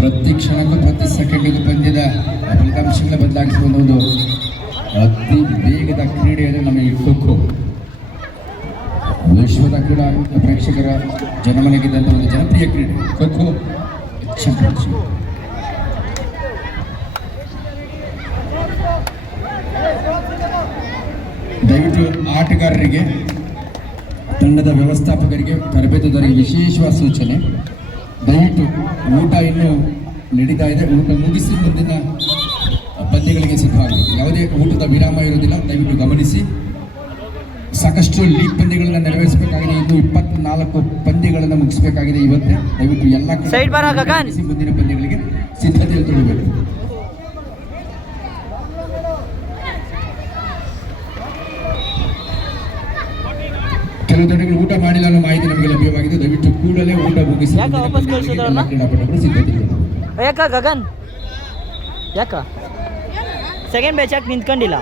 ಪ್ರತಿ ಕ್ಷಣಕ್ಕೂ ಪ್ರತಿ ಸೆಕೆಂಡಿಗೂ ಪಂದ್ಯದ ಫಲಿತಾಂಶಗಳ ಬದಲಾಗಿಸುವ ಒಂದು ಅತಿ ವೇಗದ ಕ್ರೀಡೆ ಅಂದರೆ ನಮಗೆ ಖೋ-ಖೋ. ವಿಶ್ವದ ಕ್ರೀಡಾ ಪ್ರೇಕ್ಷಕರ ಜನಮನೆಗಿದ್ದಂಥ ಒಂದು ಜನಪ್ರಿಯ ಕ್ರೀಡೆ ಖೋ-ಖೋ ಚಾಂಪಿಯನ್ಶಿಪ್. ದಯವಿಟ್ಟು ಆಟಗಾರರಿಗೆ, ತಂಡದ ವ್ಯವಸ್ಥಾಪಕರಿಗೆ, ತರಬೇತುದಾರರಿಗೆ ವಿಶೇಷವಾದ ಸೂಚನೆ, ದಯವಿಟ್ಟು ಊಟ ಇನ್ನೂ ನಡೀತಾ ಇದೆ, ಊಟ ಮುಗಿಸಿ ಮುಂದಿನ ಪಂದ್ಯಗಳಿಗೆ ಸಿದ್ಧವಾಗಿದೆ. ಯಾವುದೇ ಊಟದ ವಿರಾಮ ಇರುವುದಿಲ್ಲ, ದಯವಿಟ್ಟು ಗಮನಿಸಿ. ಸಾಕಷ್ಟು ಲೀಗ್ ಪಂದ್ಯಗಳನ್ನು ನೆರವೇರಿಸಬೇಕಾಗಿದೆ. ಇನ್ನು 24 ಪಂದ್ಯಗಳನ್ನು ಮುಗಿಸಬೇಕಾಗಿದೆ ಇವತ್ತೇ. ದಯವಿಟ್ಟು ಎಲ್ಲ ಮುಂದಿನ ಪಂದ್ಯಗಳಿಗೆ ಸಿದ್ಧತೆಯನ್ನು ತೊಡಗಬೇಕು. ಕೆಲವು ತಂಡಗಳು ಊಟ ಮಾಡಿಲ್ಲ ಅನ್ನೋ ಮಾಹಿತಿ ನಮಗೆ ಲಭ್ಯವಾಗಿದೆ. ದಯವಿಟ್ಟು ಕೂಡಲೇ ಊಟ ಮುಗಿಸಿ ಕ್ರೀಡಾಪಟುಗಳು ಸಿದ್ಧತೆ ಯಾಕ ಗಗನ್ ಯಾಕ ಸೆಕೆಂಡ್ ಬ್ಯಾಚ್ ಯಾಕೆ ನಿಂತ್ಕೊಂಡಿಲ್ಲ?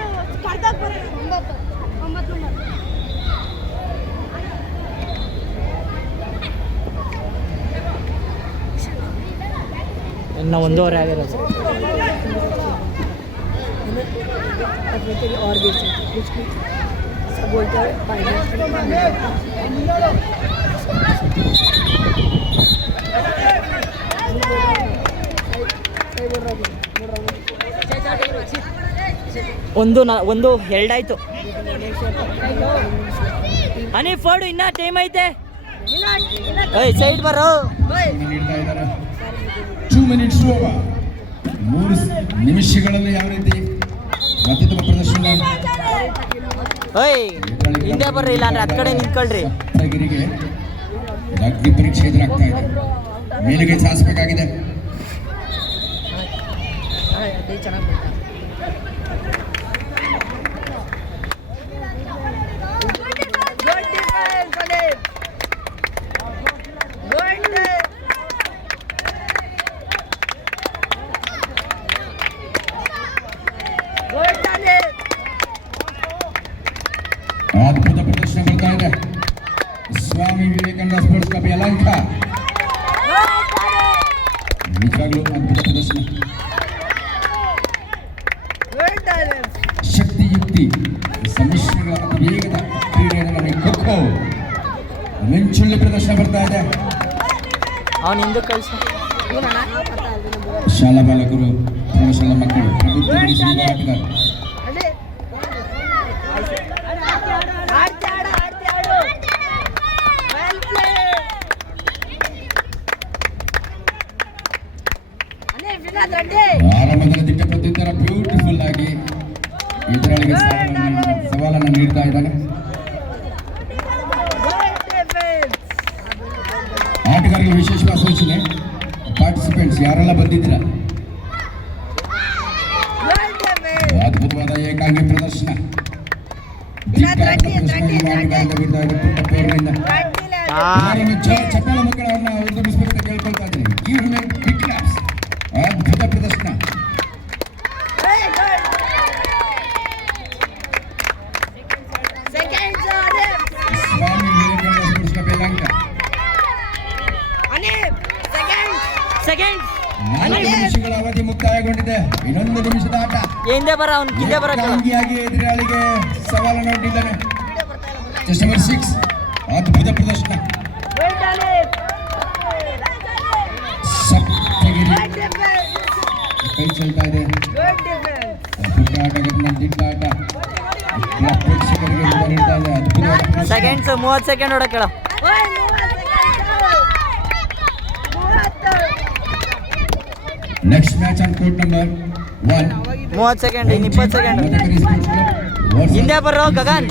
ಇನ್ನು 1:15 ಆಗಿರೋದು. ಒಂದು 2 ಆಯ್ತು. ಅನಿ ಫೋರ್ಡ್ ಇನ್ನ ಟೈಮ್ ಐತೆ. ಸೈಡ್ ಬರೋ. 2 minutes over. 3 ನಿಮಿಷಗಳಲ್ಲಿ ಯಾವ ರೀತಿ ಅತ್ಯುತ್ತಮ ಪ್ರದರ್ಶನ. ಹಿಂದೆ ಬರ್ರಿ, ಇಲ್ಲ ಅಂದ್ರೆ ಹತ್ ಕಡೆ ನಿಂತ್ಕೊಳ್ರಿ. ಅಗ್ನಿ ಪರೀಕ್ಷೆ ಎದುರಾಗ್ತಾ ಇದೆ. ಮೇಲುಗೈ ಸಾಧಿಸಬೇಕಾಗಿದೆ. ಅದ್ಭುತ ಪ್ರದರ್ಶನ ಬರ್ತಾ ಇದೆ. Swami Vivekananda sports club Yelahanka. ನಿಜವಾಗ್ಲೂ ಅದ್ಭುತ ಪ್ರದರ್ಶನ. ಶಕ್ತಿಯುಕ್ತಿ ಸಮ್ಮಿಶ್ರಗಳ ಅತಿ ವೇಗದ ಕ್ರೀಡೆಯನ್ನು ನಮಗೆ ಖೋ-ಖೋ ಮಿಂಚುಳ್ಳಿ ಪ್ರದರ್ಶನ ಬರ್ತಾ ಇದೆ. ಶಾಲಾ ಬಾಲಕರು, ಪ್ರೌಢಶಾಲಾ ಮಕ್ಕಳು, ಆಟಗಾರರು. ಆರಂಭದಲ್ಲಿ ದಿಟ್ಟ ಪ್ರತ್ಯುತ್ತರ ಬ್ಯೂಟಿಫುಲ್ ಆಗಿ ಎದುರಾಳಿಗೆ ಸವಾಲನ್ನು ನೀಡ್ತಾ ಇದ್ದಾನೆ. ಆಟಗಾರರಿಗೆ ವಿಶೇಷವಾದ ಸೂಚನೆ, ಪಾರ್ಟಿಸಿಪೆಂಟ್ಸ್ ಯಾರೆಲ್ಲ ಬಂದಿದ್ದೀರಾ, ಅದ್ಭುತವಾದ ಏಕಾಂಗಿ ಪ್ರದರ್ಶನ. ಚಪ್ಪಾಳ ಮಕ್ಕಳನ್ನ ಉದ್ಯಮಿಸಬೇಕು ಅಂತ ಕೇಳ್ಕೊಳ್ತಾ ಇದ್ದೀನಿ. ಅದ್ಭುತ ಪ್ರದರ್ಶನ. Swami Vivekananda sports club Yelahanka. 4 ನಿಮಿಷಗಳ ಅವಧಿ ಮುಕ್ತಾಯಗೊಂಡಿದೆ. 1 ನಿಮಿಷದ ಆಟ. ಏಕಾಂಗಿಯಾಗಿ ಎದುರಾಳಿಗೆ ಸವಾಲನ್ನು ಒಡ್ಡಿದ್ದಾನೆ. Chess number 6. ಅದ್ಭುತ ಪ್ರದರ್ಶನ. ಕೈ ಚೆಲ್ತಾ ಇದೆ. ಪುಟ್ಟ ಆಟಗಾರನ ದಿಟ್ಟ ಆಟ ಪ್ರೇಕ್ಷಕರಿಗೆ ನೀಡ್ತಾ ಇದೆ. ಅದ್ಭುತವಾದ ಸೆಕೆಂಡ್ಸ್ 30 ಸೆಕೆಂಡ್ ಹೊಡಕಳ. Next match on court number 1. 30 second, 20 second. ಹಿಂದೆ ಬರೋ ಗಗನ್.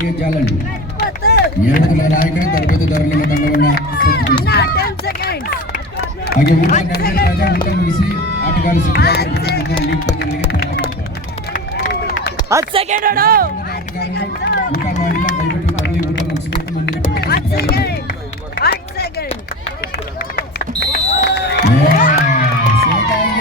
ಎರಡು ನಾಯಕರ ತರಬೇತುದಾರರ ನಿಮ್ಮ ತಂಡವನ್ನು ಹಾಗೆ ಊಟ ನಡೆದಿದ್ದಾಗ ಊಟ ಮುಗಿಸಿ ಆಟಗಾರ ಸಿದ್ಧರಾಗಿರಬೇಕು. ಲೀಗ್ ಪಂದ್ಯಗಳಿಗೆ ತಯಾರು ಮಾಡ್ತಾರೆ. 10 ಸೆಕೆಂಡ್ ಊಟ ಮಾಡಿಲ್ಲ, ದಯವಿಟ್ಟು ಬರಲಿ, ಊಟ ಮುಗಿಸ್ಬೇಕು. ಮುಂದಿನ ಪಂದ್ಯ